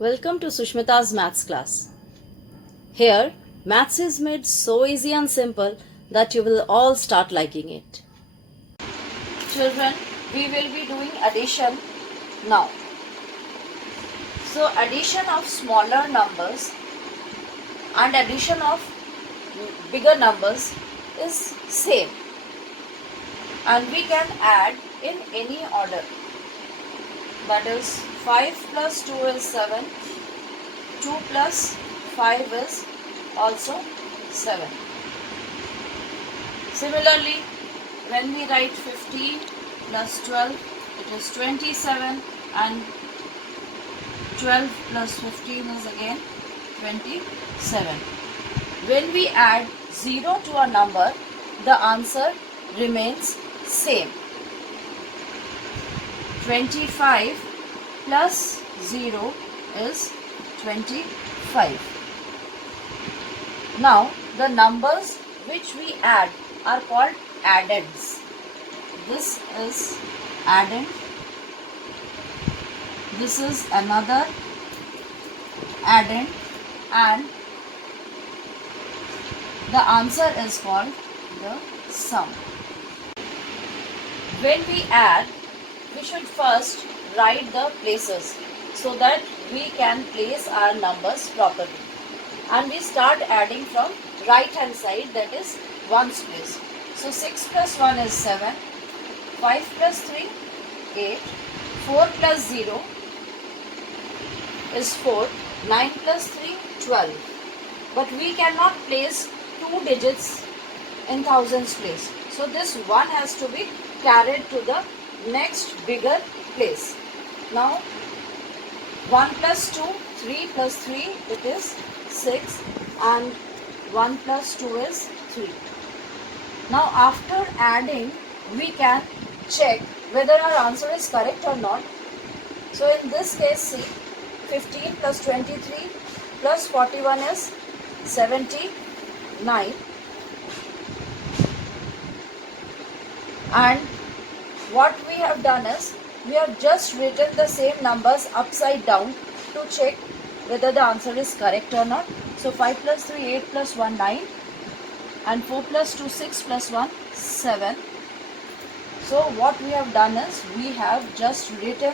Welcome to Sushmita's Maths class. Here, maths is made so easy and simple that you will all start liking it. Children, we will be doing addition now. So, addition of smaller numbers and addition of bigger numbers is same. And we can add in any order. That is 5 plus 2 is 7, 2 plus 5 is also 7. Similarly, when we write 15 plus 12, it is 27, and 12 plus 15 is again 27. When we add 0 to a number, the answer remains same. 25 plus 0 is 25. Now, the numbers which we add are called addends. This is addend. This is another addend, and the answer is called the sum. When we add, we should first write the places so that we can place our numbers properly. And we start adding from right hand side, that is ones place. So 6 plus 1 is 7, 5 plus 3, 8, 4 plus 0 is 4, 9 plus 3, 12. But we cannot place 2 digits in thousands place. So this 1 has to be carried to the next bigger place. Now 1 plus 2, 3 plus 3, it is 6, and 1 plus 2 is 3. Now after adding, we can check whether our answer is correct or not. So in this case, see, 15 plus 23 plus 41 is 79, and what we have done is, we have just written the same numbers upside down to check whether the answer is correct or not. So 5 plus 3, 8 plus 1, 9, and 4 plus 2, 6 plus 1, 7. So what we have done is, we have just written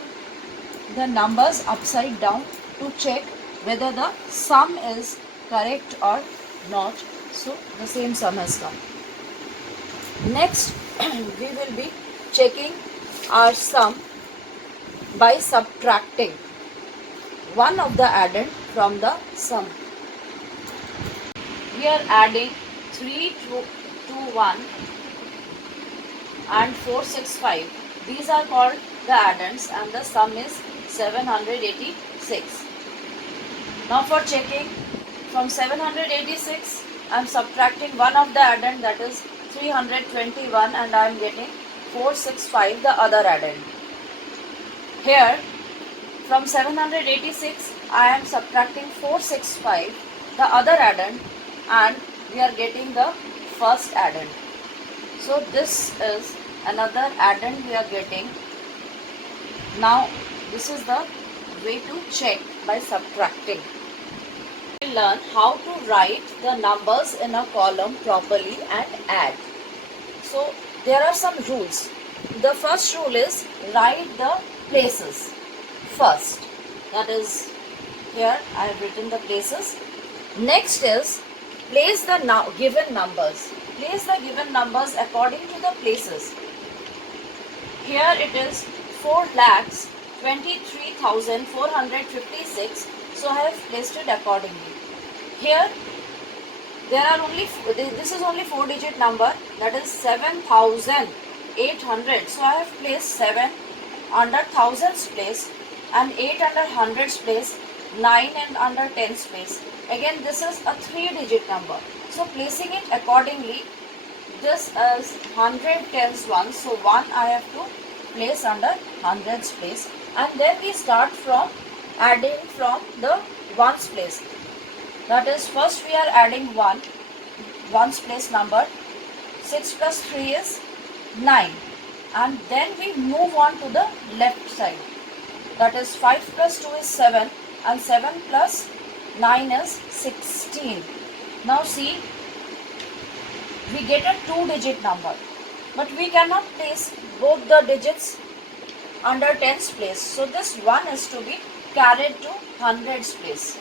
the numbers upside down to check whether the sum is correct or not. So the same sum has come. Next, we will be checking our sum by subtracting one of the addend from the sum. We are adding 3 to 1 and 4, 6, 5. These are called the addends, and the sum is 786. Now for checking, from 786 I am subtracting one of the addend, that is 321, and I am getting 465, the other addend. Here, from 786, I am subtracting 465, the other addend, and we are getting the first addend. So this is another addend we are getting. Now, this is the way to check by subtracting. We will learn how to write the numbers in a column properly and add. So, there are some rules. The first rule is, write the places first. That is, here I have written the places. Next is, place the given numbers. Place the given numbers according to the places. Here it is 4,23,456. So I have placed it accordingly. Here there are only, this is only 4-digit number, that is 7,800. So I have placed 7 under thousands place, and 8 under hundreds place, 9 and under tens place. Again, this is a 3-digit number. So placing it accordingly, this is 100 tens 1. So 1 I have to place under hundreds place, and then we start from adding from the ones place. That is, first we are adding 1, ones place number. 6 plus 3 is 9, and then we move on to the left side. That is 5 plus 2 is 7, and 7 plus 9 is 16. Now see, we get a 2-digit number, but we cannot place both the digits under tens place. So this 1 is to be carried to hundreds place.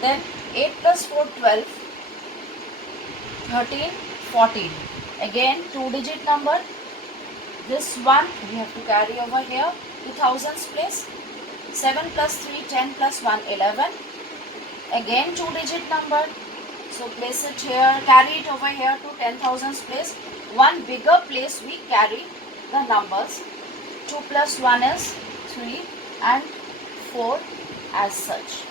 Then 8 plus 4, 12, 13, 14. Again 2-digit number. This 1 we have to carry over here to thousands place. 7 plus 3, 10 plus 1, 11. Again 2-digit number. So place it here, carry it over here to 10,000s place. One bigger place we carry the numbers. 2 plus 1 is 3 and 4 as such.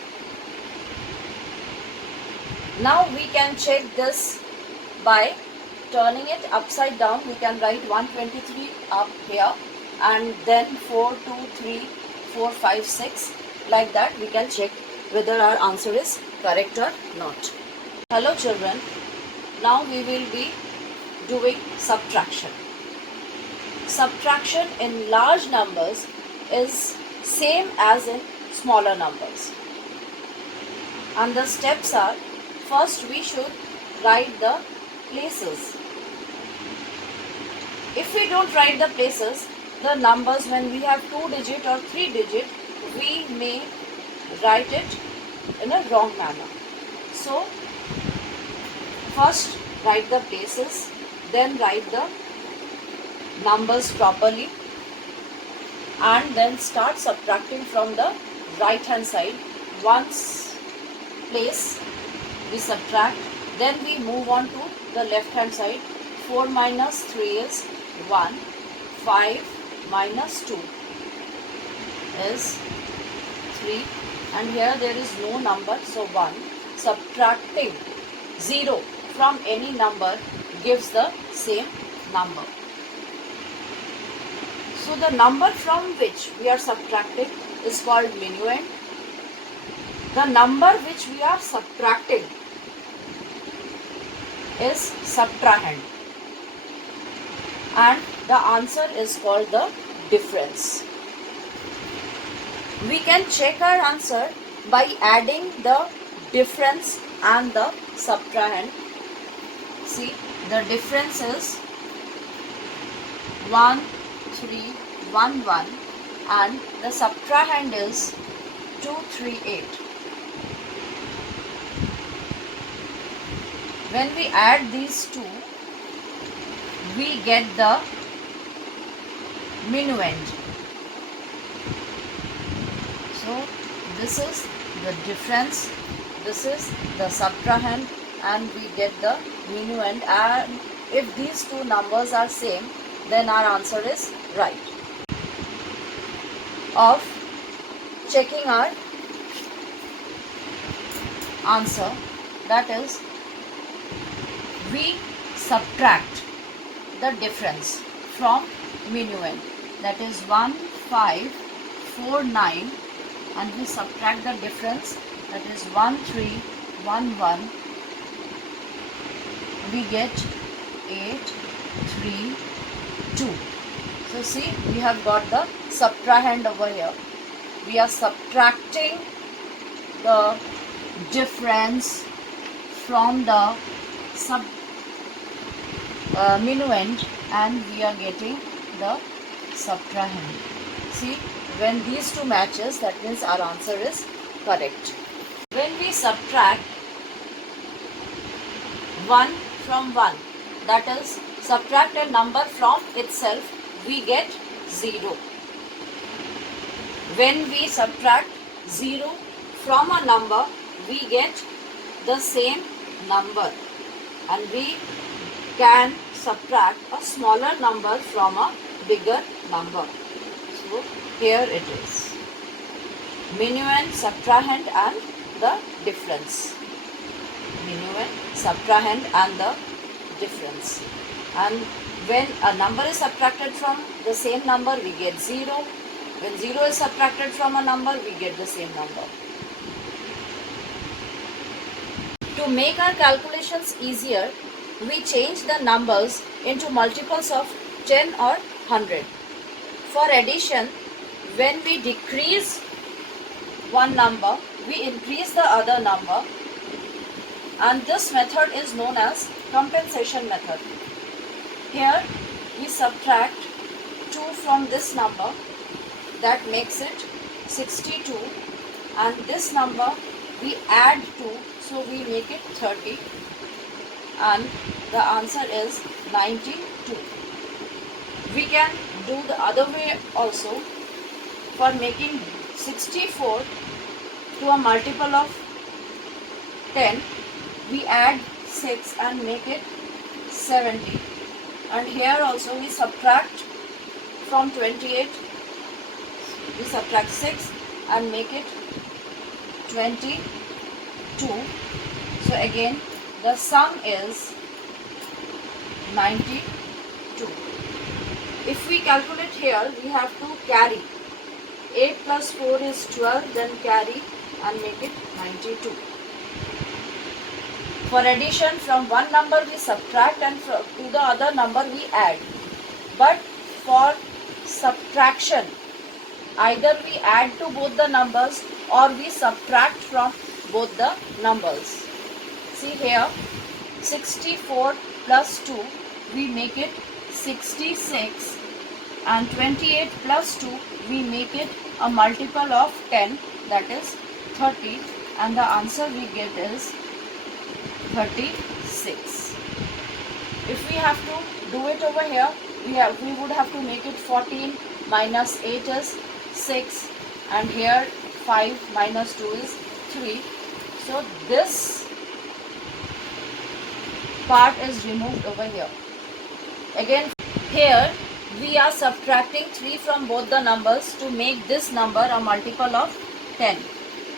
Now we can check this by turning it upside down. We can write 123 up here and then 4, 2, 3, 4, 5, 6. Like that we can check whether our answer is correct or not. Hello children, now we will be doing subtraction. Subtraction in large numbers is same as in smaller numbers. And the steps are, first we should write the places. If we don't write the places, the numbers when we have 2-digit or 3-digit, we may write it in a wrong manner. So first write the places, then write the numbers properly, and then start subtracting from the right hand side. Once place we subtract, then we move on to the left hand side. 4 minus 3 is 1, 5 minus 2 is 3, and here there is no number, so 1. Subtracting 0 from any number gives the same number. So the number from which we are subtracting is called minuend. The number which we are subtracting is subtrahend, and the answer is called the difference. We can check our answer by adding the difference and the subtrahend. See, the difference is 1, 3, 1, 1, and the subtrahend is 2, 3, 8. When we add these two, we get the minuend. So this is the difference, this is the subtrahend, and we get the minuend. And if these two numbers are same, then our answer is right. Of checking our answer, that is, we subtract the difference from minuend, that is 1, 5, 4, 9, and we subtract the difference, that is 1, 3, 1, 1. We get 8, 3, 2. So see, we have got the subtrahend over here. We are subtracting the difference from the minuend, and we are getting the subtrahend. See, when these two matches, that means our answer is correct. When we subtract 1 from 1, that is, subtract a number from itself, we get 0. When we subtract 0 from a number, we get the same number, and we can subtract a smaller number from a bigger number. So here it is, minuend, subtrahend, and the difference. Minuend, subtrahend, and the difference. And when a number is subtracted from the same number, we get 0. When 0 is subtracted from a number, we get the same number. To make our calculations easier, we change the numbers into multiples of 10 or 100. For addition, when we decrease one number, we increase the other number, and this method is known as compensation method. Here we subtract 2 from this number, that makes it 62, and this number we add 2, so we make it 30, and the answer is 92. We can do the other way also. For making 64 to a multiple of 10, we add 6 and make it 70, and here also we subtract from 28, we subtract 6 and make it 22. So again the sum is 92. If we calculate here, we have to carry 8 plus 4 is 12, then carry and make it 92. For addition, from one number we subtract and to the other number we add. But for subtraction, either we add to both the numbers or we subtract from both the numbers. See here, 64 plus 2, we make it 66, and 28 plus 2, we make it a multiple of 10, that is 30, and the answer we get is 36. If we have to do it over here, we would have to make it 14 minus 8 is 6, and here 5 minus 2 is 3. So this part is removed over here. Again, here we are subtracting 3 from both the numbers to make this number a multiple of 10.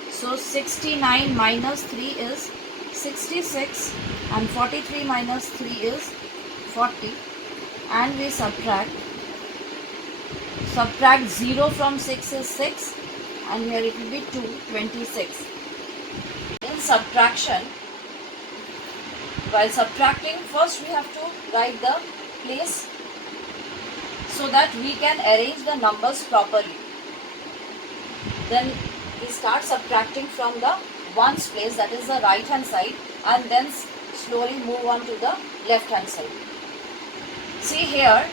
So 69 minus 3 is 66, and 43 minus 3 is 40, and we subtract 0 from 6 is 6, and here it will be 2, 26. In subtraction, while subtracting, first we have to write the place so that we can arrange the numbers properly. Then we start subtracting from the ones place, that is the right hand side, and then slowly move on to the left hand side. See here,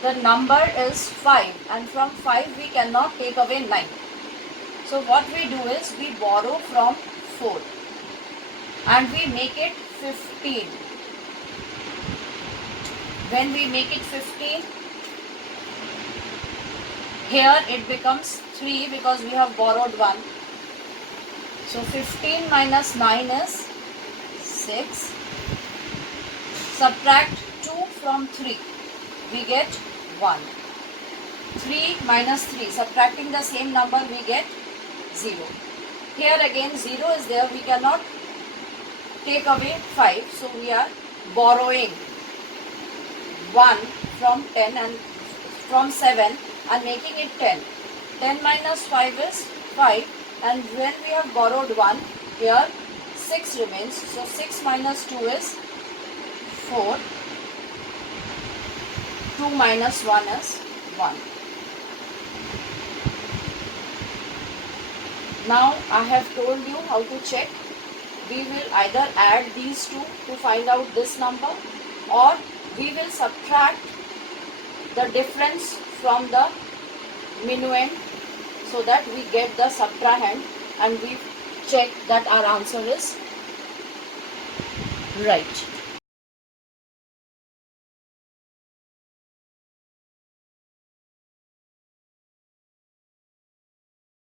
the number is 5, and from 5 we cannot take away 9. So what we do is we borrow from 4 and we make it 15. When we make it 15, here it becomes 3 because we have borrowed 1. So 15 minus 9 is 6. Subtract 2 from 3, we get 1. 3 minus 3, subtracting the same number, we get 0. Here again 0 is there, we cannot take away 5, so we are borrowing 1 from 10 and from 7 and making it 10. 10 minus 5 is 5, and when we have borrowed 1, here 6 remains. So 6 minus 2 is 4. 2 minus 1 is 1. Now I have told you how to check. We will either add these two to find out this number, or we will subtract the difference from the minuend so that we get the subtrahend and we check that our answer is right.